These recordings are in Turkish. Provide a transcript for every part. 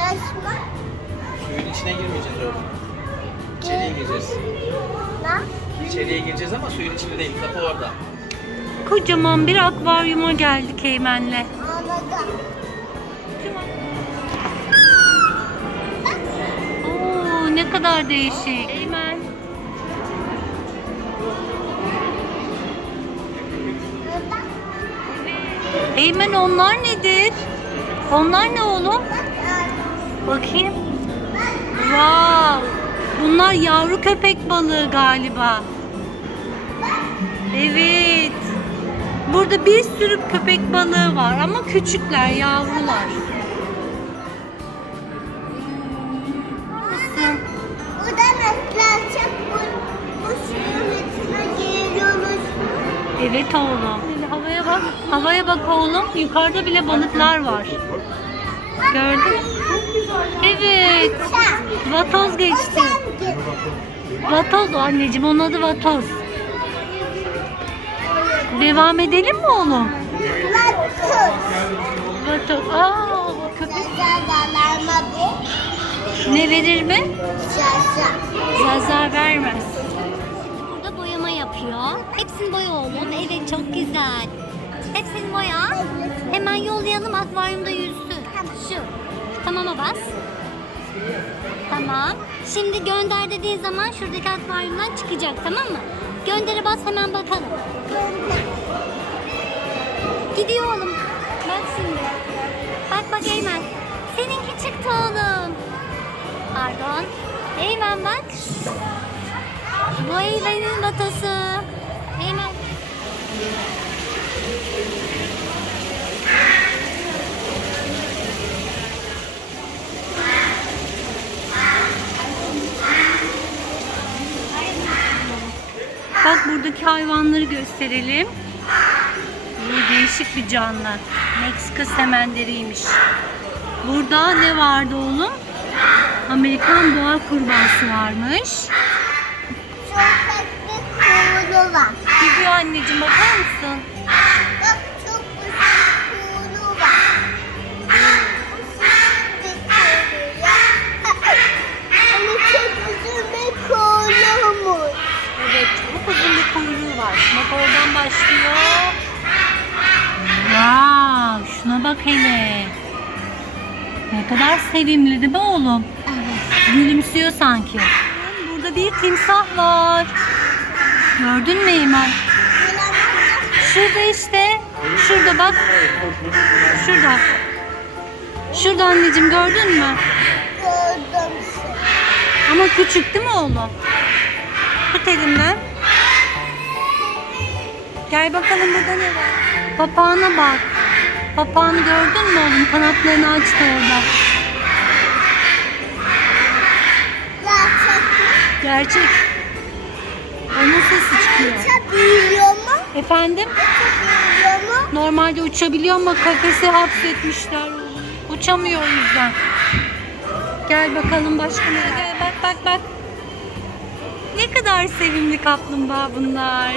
Çalışma. Suyun içine girmeyeceğiz oğlum. İçeriye gireceğiz. Ne? İçeriye gireceğiz ama suyun içinde değil. Kapı orada. Kocaman bir akvaryuma geldik Eymen'le. Anladım. Oo ne kadar değişik. Eymen. Eymen onlar nedir? Onlar ne oğlum? Bakayım. Wow. Bunlar yavru köpek balığı galiba. Evet. Burada bir sürü köpek balığı var ama küçükler, yavrular. Evet oğlum. Havaya bak. Havaya bak oğlum. Yukarıda bile balıklar var. Gördün mü? Evet. Vatoz geçti. Vatoz anneciğim. Onun adı Vatoz. Devam edelim mi oğlum? Vatoz. Aa, köpek. Ne verir mi? Zaza. Zaza vermez. Burada boyama yapıyor. Hepsini boya oğlum. Evet çok güzel. Hepsini boya. Hemen yollayalım akvaryumda yüzsün. Şu. Tamama bas. Tamam. Şimdi gönder dediğin zaman şuradaki akvaryumdan çıkacak tamam mı? Göndere bas hemen bakalım. Gidiyor oğlum. Bak şimdi. Bak bak Eymen. Seninki çıktı oğlum. Pardon. Eymen bak. Bu Eymen'in batası. Eymen. Bak buradaki hayvanları gösterelim. Bu değişik bir canlı. Meksika semenderiymiş. Burada ne vardı oğlum? Amerikan boğa kurbağası varmış. Çok bir kuyruğu var. Gidiyor anneciğim bakar mısın? Kuyruğu var. Bak oradan başlıyor. Wow, şuna bak hele. Ne kadar sevimli değil mi oğlum? Evet. Gülümsüyor sanki. Burada bir timsah var. Gördün mü Eymen? Şurada işte. Şurada bak. Şurada. Şurada anneciğim gördün mü? Gördüm. Ama küçük değil mi oğlum? Tut elimden. Gel bakalım burada ne var? Papağana bak. Papağanı gördün mü oğlum? Kanatlarını açtı orada. Gerçek Gerçek. Onun sesi çıkıyor. uçabiliyor mu? Efendim? Uçabiliyor mu? Normalde uçabiliyor ama kafese hapsetmişler. Uçamıyor o yüzden. Gel bakalım başka nereye gel bak bak bak. Ne kadar sevimli kaplumbağa bunlar.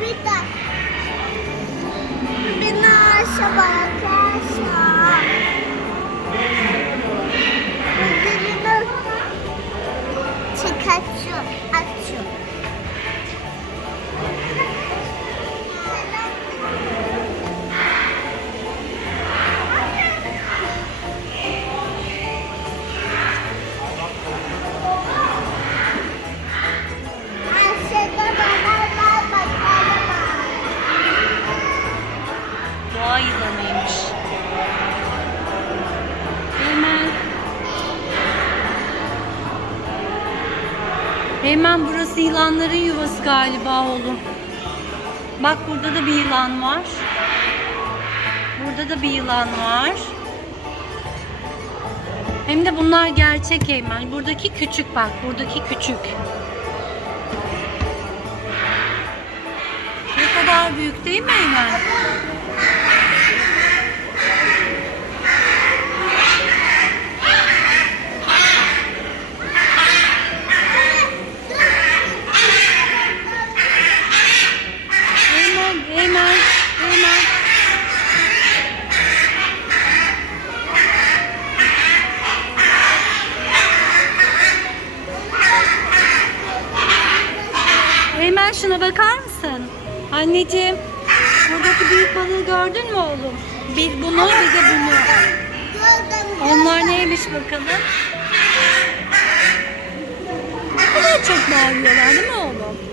Hadi bir de. Beni Hemen burası yılanların yuvası galiba oğlum. Bak burada da bir yılan var. Burada da bir yılan var. Hem de bunlar gerçek Eymen. Buradaki küçük bak. Buradaki küçük. Ne kadar büyük değil mi Eymen? Hemen, hemen. Hemen şuna bakar mısın? Anneciğim, buradaki büyük balığı gördün mü oğlum? Bir bunu, bir de bunu. Onlar neymiş bakalım? Ne çok bağırıyorlar değil mi oğlum?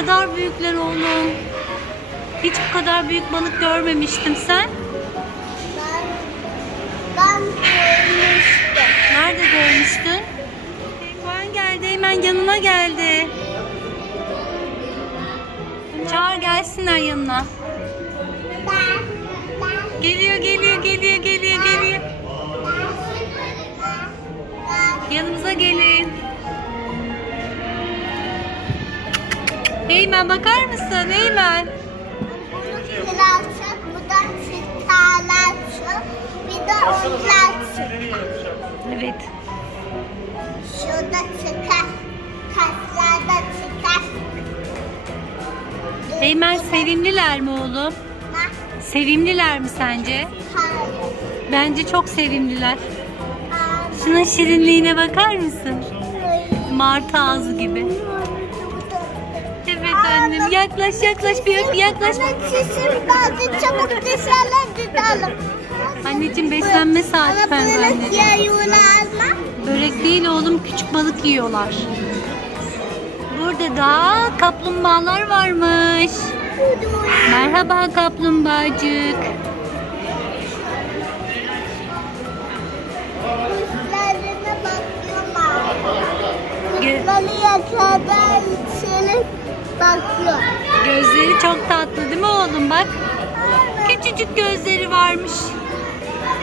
Kadar büyükler oğlum. Hiç bu kadar büyük balık görmemiştim sen. Ben, ben görmüştüm. Nerede görmüştün? Penguen geldi hemen yanına geldi. Çağır gelsinler yanına. Geliyor geliyor geliyor geliyor geliyor. Yanımıza gelin. Eymen bakar mısın Eymen? Kral çık, buradan çıkarlar çık. Bir de onlar çık. Evet. Şurada çıkar. Kaslarda çıkar. Eymen sevimliler mi oğlum? Ha, Sevimliler mi sence? Hayır. Bence çok sevimliler. Hayır. Şunun şirinliğine bakar mısın? Martı ağzı gibi. Annem yaklaş yaklaş bir öp yaklaş. Çişim kaldı. Çabuk dışarı tutalım. Anneciğim beslenme saati Bana balık penguenlerin. yiyorlar mı? Börek değil oğlum küçük balık yiyorlar. Burada da kaplumbağalar varmış. Merhaba kaplumbağacık. Kuşlarına bakıyorlar. Kuşları yakadan içeri bakıyor. gözleri çok tatlı değil mi oğlum bak. Küçücük gözleri varmış.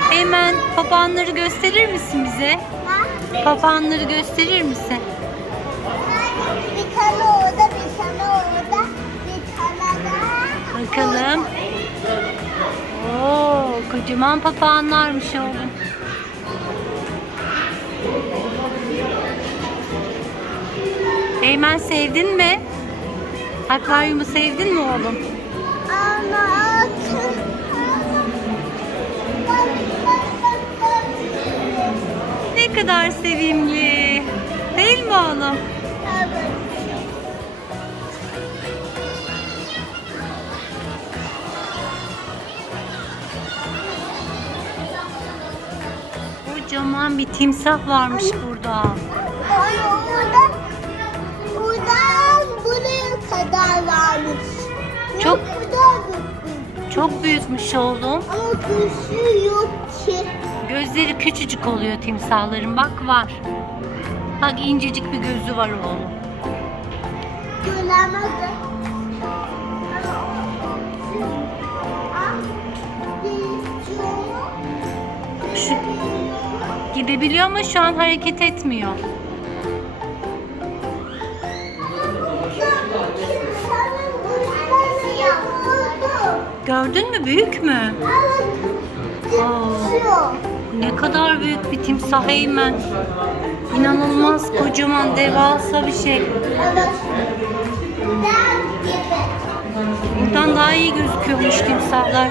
Hemen papağanları gösterir misin bize? Papağanları gösterir misin? Bir tane orada, bir tane orada, bir tane daha. Bakalım. Oo, kocaman papağanlarmış oğlum. Eymen sevdin mi? Akvaryumu sevdin mi oğlum? Ama. Ne kadar sevimli. Değil mi oğlum? Evet. Kocaman bir timsah varmış burada. Ay, Çok büyükmüş oğlum. Ama kuşu yok ki. Gözleri küçücük oluyor timsahların. Bak var. Bak incecik bir gözü var oğlum. Göremedim. Şu gidebiliyor ama şu an hareket etmiyor. Gördün mü büyük mü? Aa, ne kadar büyük bir timsah Eymen. İnanılmaz kocaman devasa bir şey. Buradan daha iyi gözüküyormuş timsahlar.